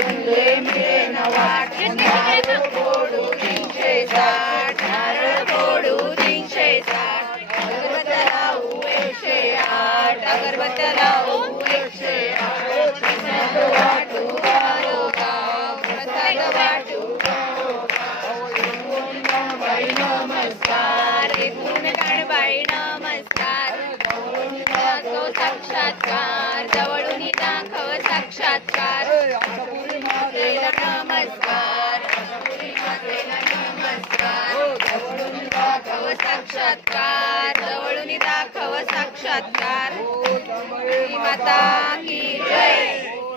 चुनले मिळेन वाट नारळ फोडू 360 नारळ फोडू 360 अगरबत्त्या लावू 108 अगरबत्त्या लावू 108 प्रसाद वाटू गावोगाव प्रसाद वाटू बाई नमस्कार एकूण गणबाई नमस्कार दाखव साक्षात्कार जवळून दाखव साक्षात्कार मातेला नमस्कार मातेला नमस्कार जवळून दाखव साक्षात्कार जवळून दाखव साक्षात्कार माता की जय।